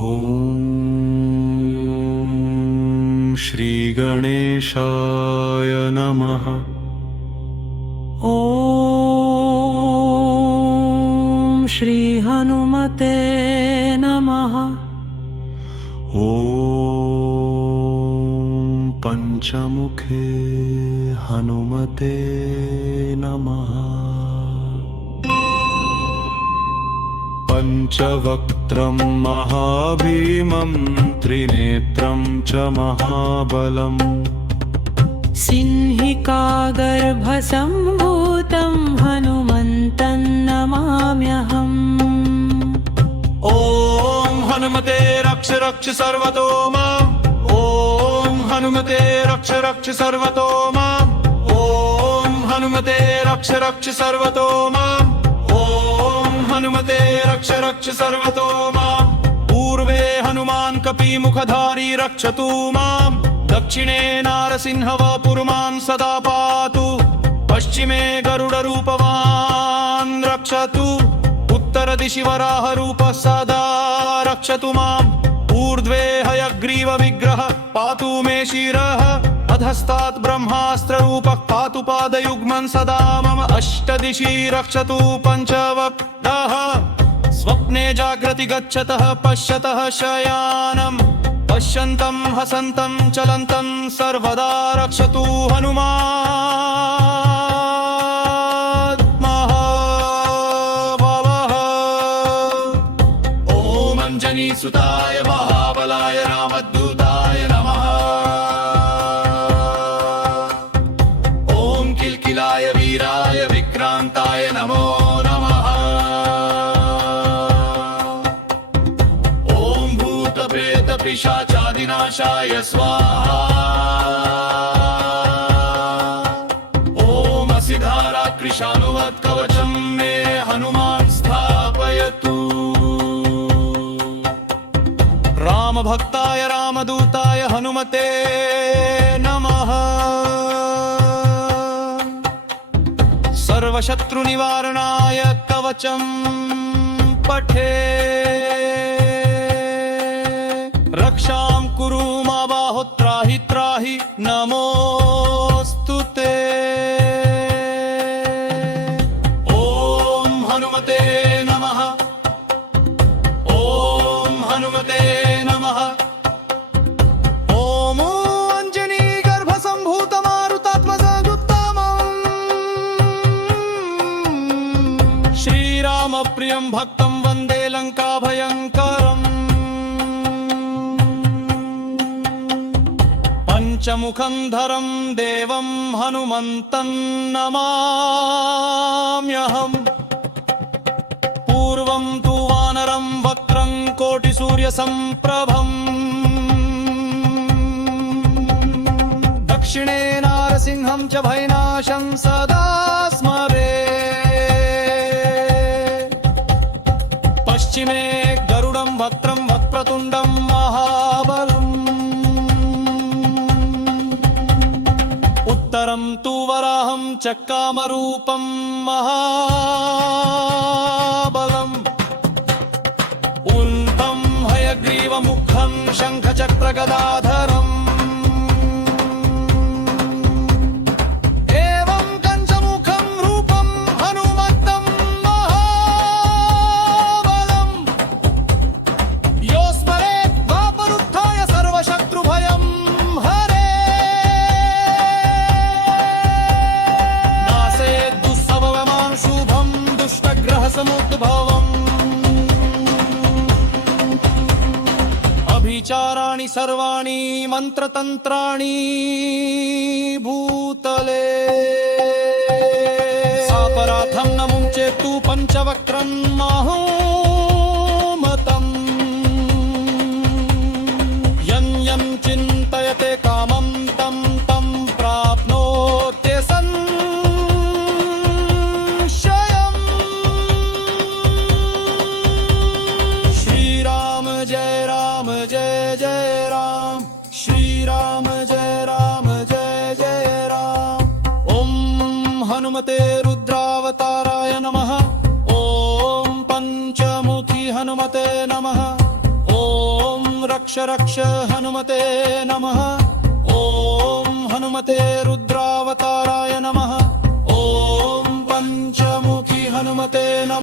ॐ श्री गणेशाय नमः। ॐ श्री हनुमते नमः। ॐ पंचमुखे हनुमते नमः। पंचवक्त्रं महाभीमं त्रिनेत्रं च महाबलम् सिंहिकागर्भसम्भूतं हनुमन्तं नमाम्यहम्। ॐ हनुमते रक्ष रक्ष सर्वतो माम्। ॐ हनुमते रक्ष रक्ष सर्वतो माम्। ॐ हनुमते रक्ष रक्ष सर्वतो माम्। ॐ हनुमते रक्ष रक्ष सर्वतो माम्। पूर्वे हनुमान् कपिमुखधारी रक्षतु माम्। दक्षिणे नारसिंहवपुर्मान् सदा पातु। पश्चिमे गरुडरूपवान् रक्षतु। उत्तरदिशि वराहरूपः सदा रक्षतु माम्। ऊर्ध्वे हयग्रीवविग्रहः पातु मे शिरः। अधस्तात् ब्रह्मास्त्ररूपः पातु पादयुग्मं सदा मम। अष्टदिशि रक्षतु पञ्चवक्त्रः। स्वप्ने जाग्रति गच्छतः पश्यतः शयानं। पश्यन्तं हसन्तं चलन्तं सर्वदा रक्षतु हनुमान् महाबलः। ॐ अञ्जनीसुताय महाबलाय रामदूताय नमः। ॐ किल्किलाय वीराय विक्रान्ताय नमो नमः। ॐ भूतप्रेतपिशाचादिनाशाय स्वाहा। ॐ असिधाराकृशानुवत्कवचं मे हनुमान् स्थापयतु। रामभक्ताय रामदूताय हनुमते नमः। सर्वशत्रुनिवारणाय कवचं पठे। रक्षां कुरु मा बाहो त्राहि त्राहि नमोऽस्तु ते। ॐ हनुमते नमः। ॐ हनुमते नमः। ॐ अञ्जनीगर्भसम्भूतमारुतात्मजगुत्तमम् श्रीरामप्रियं भक्तं वन्दे लङ्काभयङ्करम्। पंचमुखं धरं देवं हनुमन्तं नमाम्यहम्। पूर्वं तु वानरं वक्त्रं कोटिसूर्यसम्प्रभम्। दक्षिणे नारसिंहं च भयनाशं सदा स्मरे। पश्चिमे गरुडं वक्त्रं वक्रतुण्डं महाबलम्। उत्तरं तु वराहं च कामरूपं महाबलम्। उल्बं हयग्रीवमुखं शङ्खचक्रगदाधरम्। एवं कञ्चमुखं रूपं हनुमन्तं महाबलम्। यो स्मरेत् द्वापरुत्थाय सर्वशत्रुभयं हरे। शुभं दुष्टग्रहसमुद्भवम्। अभिचाराणि सर्वाणि मन्त्रतन्त्राणि भूतले। सापराथं न मुञ्चेत्तु पञ्चवक्त्रं माहुमतम्। यं यं चिन्तयते कामं तं तं प्राप्नोत्य सन्। हनुमते रुद्रावताराय नमः। ॐ पंचमुखी हनुमते नमः। ॐ रक्ष रक्ष हनुमते नमः। ॐ हनुमते रुद्रावताराय नमः। ॐ पंचमुखी हनुमते नमः।